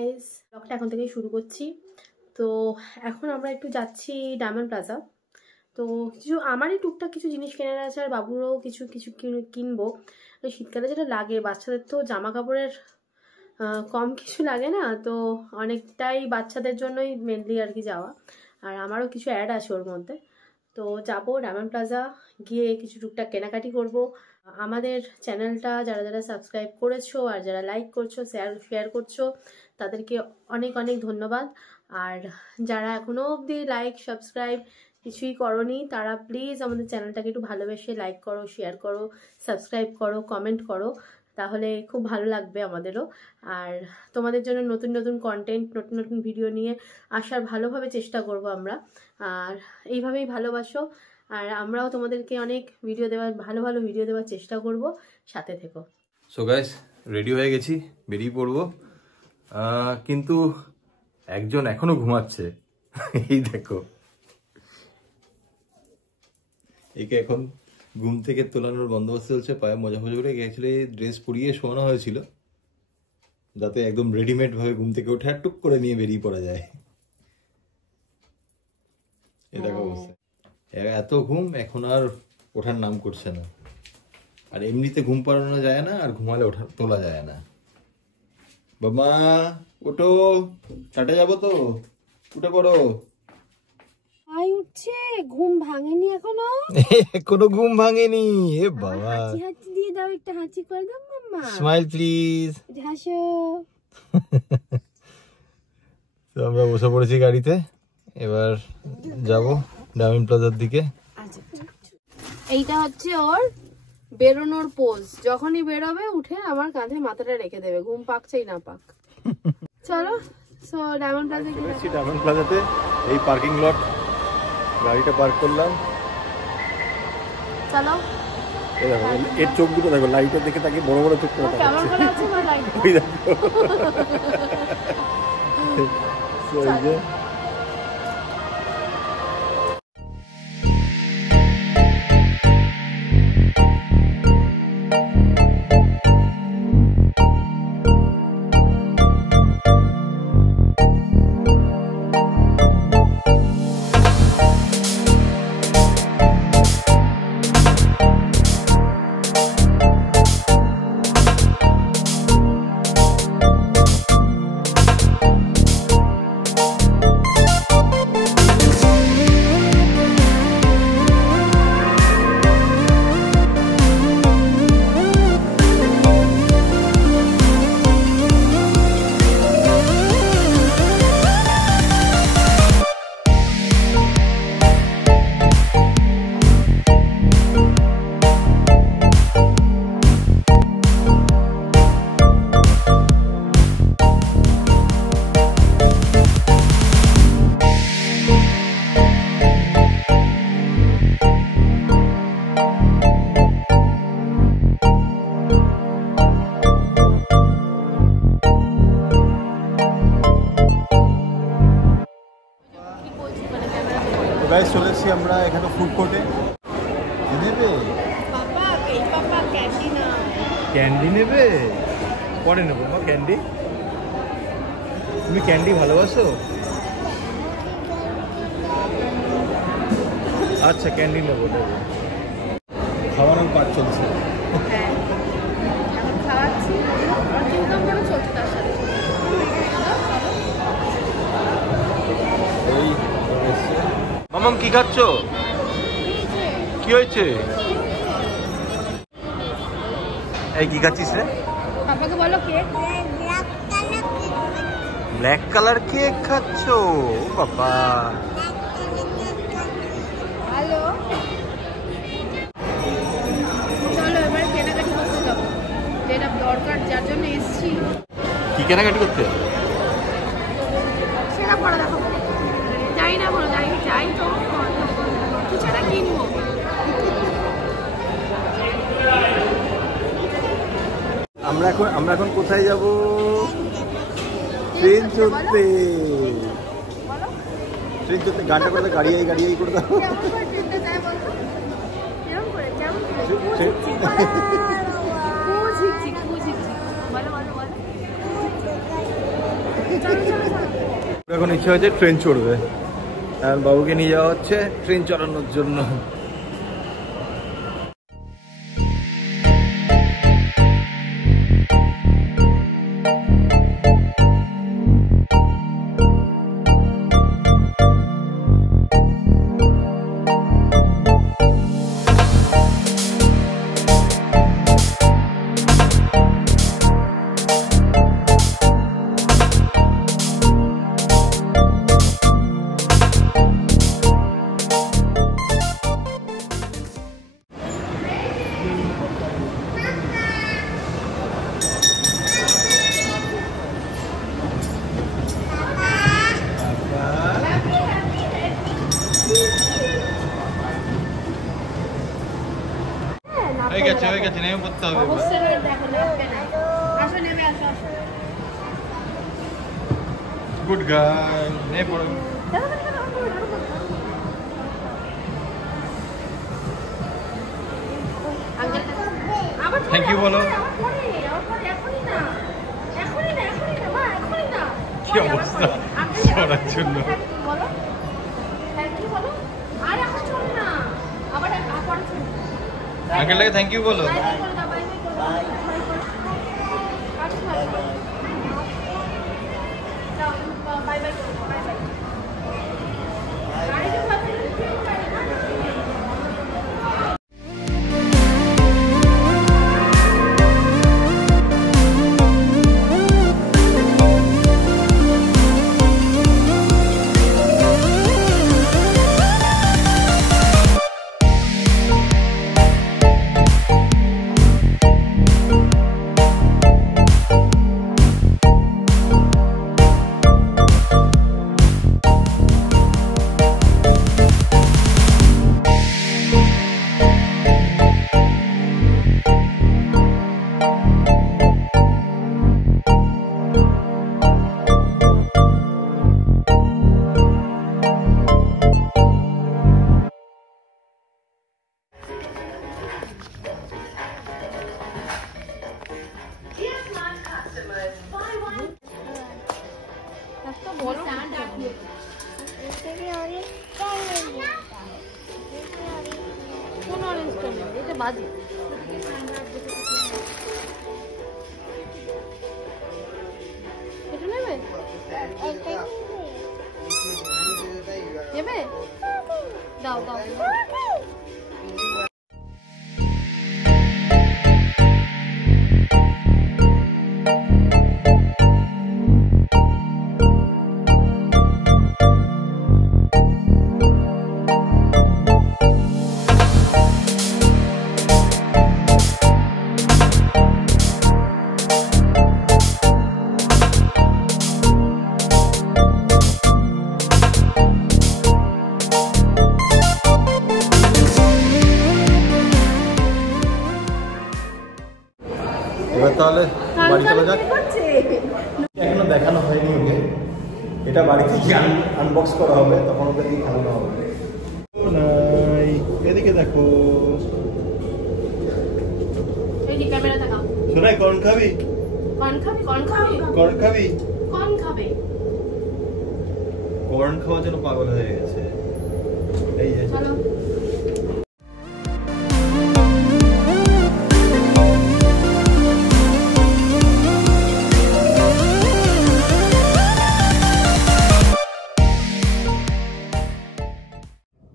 Guys, ব্লগটা এখন থেকেই শুরু করছি। তো এখন আমরা একটু যাচ্ছি ডায়মন্ড প্লাজা। তো কিছু আমারই টুকটাক কিছু জিনিস কেনার আছে, আর বাবুরও কিছু কিছু কিনবো। শীতকালে যেটা লাগে, বাচ্চাদের তো জামা কাপড়ের কম কিছু লাগে না, তো অনেকটাই বাচ্চাদের জন্যই মেনলি আর কি যাওয়া। আর আমারও কিছু অ্যাড আছে ওর মধ্যে। তো যাবো ডায়মন্ড প্লাজা, গিয়ে কিছু টুকটাক কেনাকাটি করব। আমাদের চ্যানেলটা যারা যারা সাবস্ক্রাইব করেছো আর যারা লাইক করছো, শেয়ার করছো, তাদেরকে অনেক অনেক ধন্যবাদ। আর যারা এখনো অবধি লাইক সাবস্ক্রাইব কিছুই করনি, তারা প্লিজ আমাদের চ্যানেলটাকে একটু ভালোবেসে লাইক করো, শেয়ার করো, সাবস্ক্রাইব করো, কমেন্ট করো, তাহলে খুব ভালো লাগবে আমাদেরও। আর তোমাদের জন্য নতুন নতুন কন্টেন্ট, নতুন নতুন ভিডিও নিয়ে আসার ভালোভাবে চেষ্টা করব আমরা। আর এইভাবেই ভালোবাসো, আর আমরাও তোমাদেরকে অনেক ভিডিও দেওয়ার, ভালো ভালো ভিডিও দেওয়ার চেষ্টা করব। সাথে থেকো। সো গাইস, রেডি হয়ে গেছি, বেরিয়ে পড়বো। কিন্তু একজন এখনো ঘুমাচ্ছে। এই দেখো, একে এখন ঘুম থেকে তোলানোর বন্দোবস্ত চলছে। পায়ে মোজা ফোজা করে অ্যাকচুয়ালি ড্রেস পরিয়ে শোয়ানো হয়েছিল, যাতে একদম রেডিমেড ভাবে ঘুম থেকে উঠে টুক করে নিয়ে বেরিয়ে পড়া যায়। এটা অবস্থা, এত ঘুম এখন আর ওঠার নাম করছে না। আর এমনিতে ঘুম পাড়ানো যায় না, আর ঘুমালে তোলা যায় না। বাবা ওঠো, কাটে যাবো তো, উঠে পড়ো। উঠছে, ঘুম ভাঙেনি এখনো? এখনো ঘুম ভাঙেনি। এ বাবা, হাঁচি দিয়ে দাও, একটা হাঁচি করে দাও মাম্মা। Smile please. হাসো। তো আমরা বসে পড়েছি গাড়িতে, এবার যাব ডায়মন্ড প্লাজার দিকে। এইটা হচ্ছে ওর বেরোনোর পোজ। যখনই বেরোবে উঠে আমার কাঁধে মাথাটা রেখে দেবে, ঘুম পাক চাই না পাক। চলো, সো ডায়মন্ড প্লাজা গেছি। ডায়মন্ড প্লাজাতে এই পার্কিং লট, গাড়িটা পার্ক করলাম। চলো, এই দেখো এর চোখ দুটো দেখো, লাইটের দিকে তাকিয়ে বড় বড় চোখ করে কেমন করে আছে না লাইট। ওই দেখো, সো এই যে চলে এসেছি আমরা এখানে ফুড কোর্টে। নেবে ক্যান্ডি, নেবে পরে নেবো মা ক্যান্ডি। তুমি ক্যান্ডি ভালোবাসো? আচ্ছা ক্যান্ডি নেবো। খাওয়ানোর কাজ চলছে। মামাম কি খাচ্ছ? কি হয়েছে? এই কি খাচ্ছিস রে? পাপাকে বলো কেক। ব্ল্যাক কালার কেক খাচ্ছ? বাবা হ্যালো, চলো এবার কেনাকাটি করতে যাবো, যেটা দরকার, যার জন্য এসেছি। কি কেনাকাটি করতে? সেটা পরে দেখাবো। যাই না বলো, যাই তো কিছুটা কিনবো। আমরা এখন কোথায় যাব? ট্রেন চড়তে। ট্রেন চড়তে গানটা করে দাও, গাড়ি আই করে দাও। এখন ইচ্ছা হচ্ছে ট্রেন চড়বে, আর বাবুকে নিয়ে যাওয়া হচ্ছে ট্রেন চড়ানোর জন্য। হয়ে গেছে নেমে পড়তে হবে। গুড গাই, নেমে পড়ো। থ্যাংক ইউ বলো। কি অবস্থা সরার জন্য। আঙ্কেলকে থ্যাংক ইউ বলো। দাও দাও। এবার তাহলে বাড়ি চলে যাক। এখনো দেখানো হয়নি ওকে, এটা বাড়ি থেকে আনবক্স করা হবে, তখন ওকে দিয়ে খেলানো হবে। এদিকে দেখো, শোনাই কর্ন খাবি? কর্ন খাবি? কর্ন খাবি? কর্ন খাবি? কর্ন খাবে? কর্ন খাওয়ার জন্য পাগল হয়ে গেছে। এই যে চলো।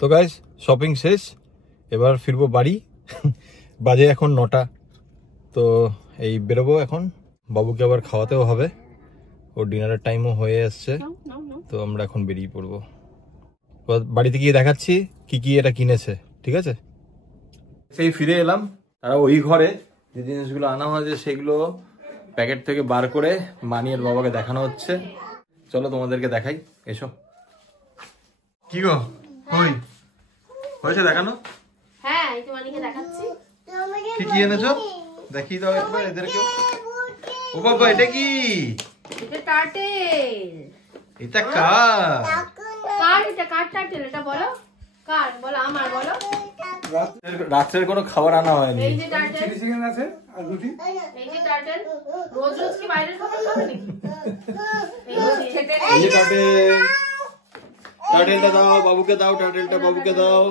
তো গাইস শপিং শেষ, এবার ফিরবো বাড়ি। বাজে এখন 9টা। তো এই বেরোবো এখন, বাবুকে আবার খাওয়াতেও হবে, ওর ডিনারের টাইমও হয়ে আসছে। তো আমরা এখন বেরিয়ে পড়বো, বাড়িতে গিয়ে দেখাচ্ছি কি কি এটা কিনেছে, ঠিক আছে? সেই ফিরে এলাম, তারা ওই ঘরে যে জিনিসগুলো আনা হয়েছে সেগুলো প্যাকেট থেকে বার করে মানিয়ের বাবাকে দেখানো হচ্ছে। চলো তোমাদেরকে দেখাই, এসো। কি গো কই হয়েছে দেখানো? হ্যাঁ এই তো মানিকে দেখাচ্ছি। কি কি এনেছো দেখি দাও একবার এদেরকে। ও বাবা এটা কি? এটা টার্টেল। এটা কার? কার? এটা কার টার্টেল? এটা বলো কার বলো? আমার বলো। রাত্রের কোনো খাবার আনা হয়নি। এই যে টার্টেল, চিলি চিকেন আছে আর রুটি। এই যে টার্টেল, রোজ রোজ কি বাইরের খাবার খাবে নাকি? এই যে টার্টেল, টার্টেলটা দাও বাবুকে, দাও টার্টেলটা বাবুকে দাও।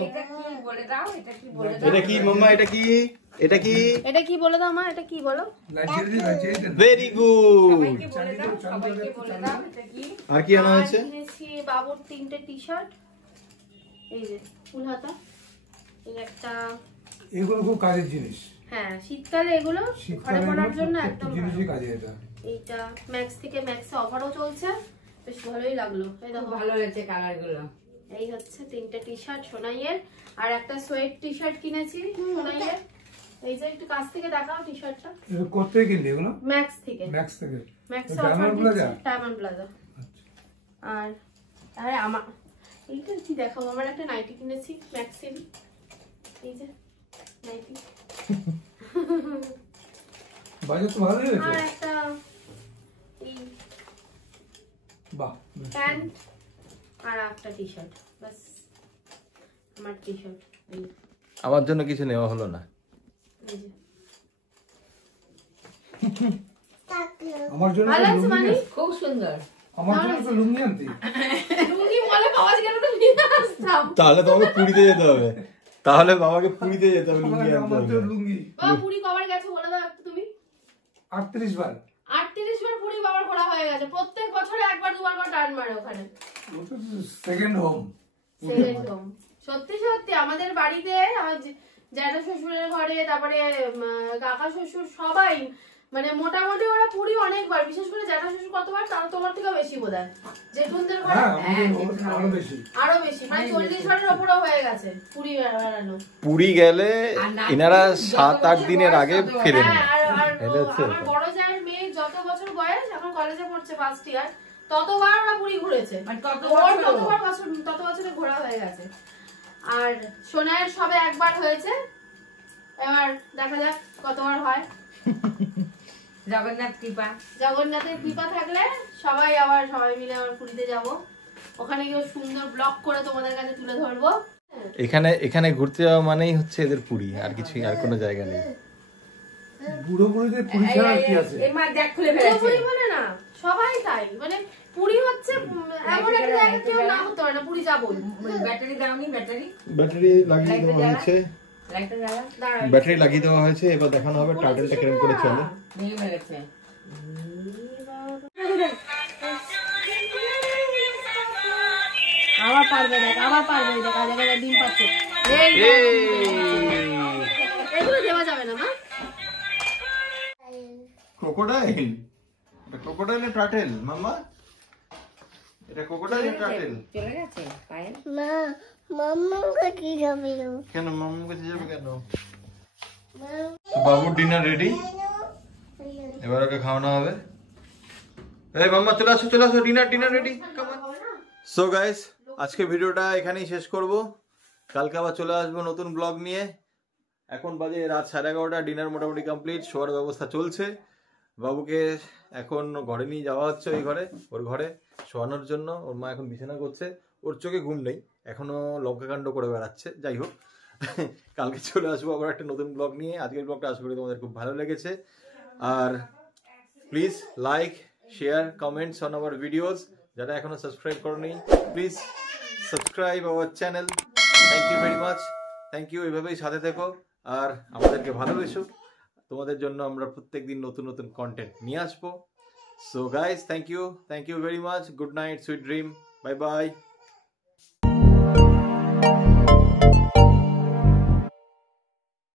এটা কি মাম্মা? এটা কি? এটা কি? এটা কি বলে দাও মা, এটা কি বলো? Very good. আর কি আনা হয়েছে? কিনেছি বাবুর 3টে টি-শার্ট, এই যে ফুল হাতা, এই একটা। এগুলো খুব কাজের জিনিস। হ্যাঁ, শীতকালে এগুলো ঘরে পরার জন্য একদম জিনিসই কাজে এটা। এইটা ম্যাক্স থেকে ম্যাক্সে অফারও চলছে, বেশ ভালোই লাগলো। এই দেখো ভালো লাগছে কালার গুলো। এই হচ্ছে 3টে টি-শার্ট সোনাইয়ের, আর একটা সোয়েট টি-শার্ট কিনেছি সোনাইয়ের। এই যে একটু কাছ থেকে দেখাও টি-শার্টটা। এটা কোথায় কিনলি এগুলো? ম্যাক্স থেকে। ম্যাক্স থেকে। Max Diamond offer Plaza? দিচ্ছে, ডায়মন্ড প্লাজা। আর আরে আমার এইটা কি দেখাবো, আমার একটা নাইটি কিনেছি ম্যাক্সের, এই যে নাইটি। বাজার তো ভালো হয়েছে। আর একটা এই বাহ। প্যান্ট আর একটা টি-শার্ট, বাস আমার টি-শার্ট। আমার জন্য কিছু নেওয়া হলো না। এই যে আমার জন্য ভালো তো আছে লুঙ্গি মানে? আছে। খুব সুন্দর। আমার জন্য তো লুঙ্গি আনতি। লুঙ্গি বলে খাওয়া গেল তো নিয়ে আসতাম। তাহলে তোমাকে পুরীতে যেতে হবে, তাহলে বাবাকে পুরীতে যেতে হবে লুঙ্গি আনতে আমার তো হবে। লুঙ্গি বাবা পুরী কবার গেছে বলে দাও একটু তুমি? 38 বার। 38 বার পুরী বাবার ঘোরা হয়ে গেছে, প্রত্যেক বছরে একবার দুবার করে টার্ন মারে ওখানে। Second home. Second home. সত্যি সত্যি আমাদের বাড়িতে আমার জ্যাঠা শ্বশুরের ঘরে, তারপরে কাকা শ্বশুর সবাই, মানে মোটামুটি ওরা পুরী অনেকবার, বিশেষ করে জ্যাঠা শ্বশুর কতবার, তারা তোমার থেকেও বেশি বোধহয়। জেঠুনদের ঘরে হ্যাঁ, আরো বেশি। আরো বেশি, মানে 40 বারের ওপরও হয়ে গেছে পুরী বেড়ানো। পুরী গেলে এনারা 7-8 দিনের আগে ফেরেন। হ্যাঁ, আর এটা হচ্ছে আমার বড় জায়ের মেয়ে যত বছর বয়স, এখন কলেজে পড়ছে ফার্স্ট ইয়ার, ততবার ওরা পুরী ঘুরেছে, মানে তত ওর বছর? তত বছরে ঘোরা হয়ে গেছে। আর সোনায়ের সবে একবার হয়েছে, এবার দেখা যাক কতবার হয়। জগন্নাথ কৃপা। জগন্নাথের কৃপা থাকলে সবাই মিলে আবার পুরীতে যাব, ওখানে গিয়ে সুন্দর ব্লগ করে তোমাদের কাছে তুলে ধরবো। এখানে ঘুরতে যাওয়া মানেই হচ্ছে এদের পুরী, আর কিছুই, আর কোনো জায়গা নেই। বুড়ো বুড়িদের পুরী ছাড়া আর কি আছে? এই মা দেখ খুলে পুরো ফেলেছে। পুরী বলে না, সবাই তাই, মানে পুরী হচ্ছে এমন একটা জায়গা, কেউ না হতে পারে না পুরী যাবোই। ব্যাটারি দাওনি? ব্যাটারি ব্যাটারি লাগিয়ে দেওয়া হয়েছে, লাইটটা জ্বালা। দাঁড়াও, ব্যাটারি লাগিয়ে দেওয়া হয়েছে। এবার দেখানো হবে টার্টেলটা কিরকম করে চলে। ভেঙে ফেলেছে। আবার পারবে দেখ, আজ এখানে ডিম পাচ্ছে। এগুলো দেওয়া যাবে না মা। ক্রোকোডাইল? এটা ক্রোকোডাইল না টার্টেল মাম্মা? এটা ক্রোকোডাইল না টার্টেল? চলে গেছে পায়েল। কেন মাম্মা কাছে যাবে কেন? তো বাবুর ডিনার রেডি, এবার ওকে খাওয়ানো হবে। এই মাম্মা চলে আসো, ডিনার রেডি। সো গাইস, আজকে ভিডিওটা এখানেই শেষ করব। কালকে আবার চলে আসবো নতুন ব্লগ নিয়ে। এখন বাজে রাত 11:30, ডিনার মোটামুটি কমপ্লিট, শোয়ার ব্যবস্থা চলছে। বাবুকে এখন ঘরে নিয়ে যাওয়া হচ্ছে, ওর ঘরে শোয়ানোর জন্য। ওর মা এখন বিছানা করছে, ওর চোখে ঘুম নেই, এখনো লঙ্কাকাণ্ড করে বেড়াচ্ছে। যাই হোক, কালকে চলে আসবো আবার একটা নতুন ব্লগ নিয়ে। আজকের ব্লগটা আশা করি তোমাদের খুব ভালো লেগেছে। আর please like, share, comments on our videos. যারা এখনো সাবস্ক্রাইব করোনি, please subscribe our channel. Thank you very much. Thank you, এইভাবেই সাথে থেকো আর আমাদেরকে ভালোবেসো। তোমাদের জন্য আমরা প্রত্যেকদিন নতুন নতুন কন্টেন্ট নিয়ে আসবো। So guys, thank you very much. Good night, sweet dream, bye by.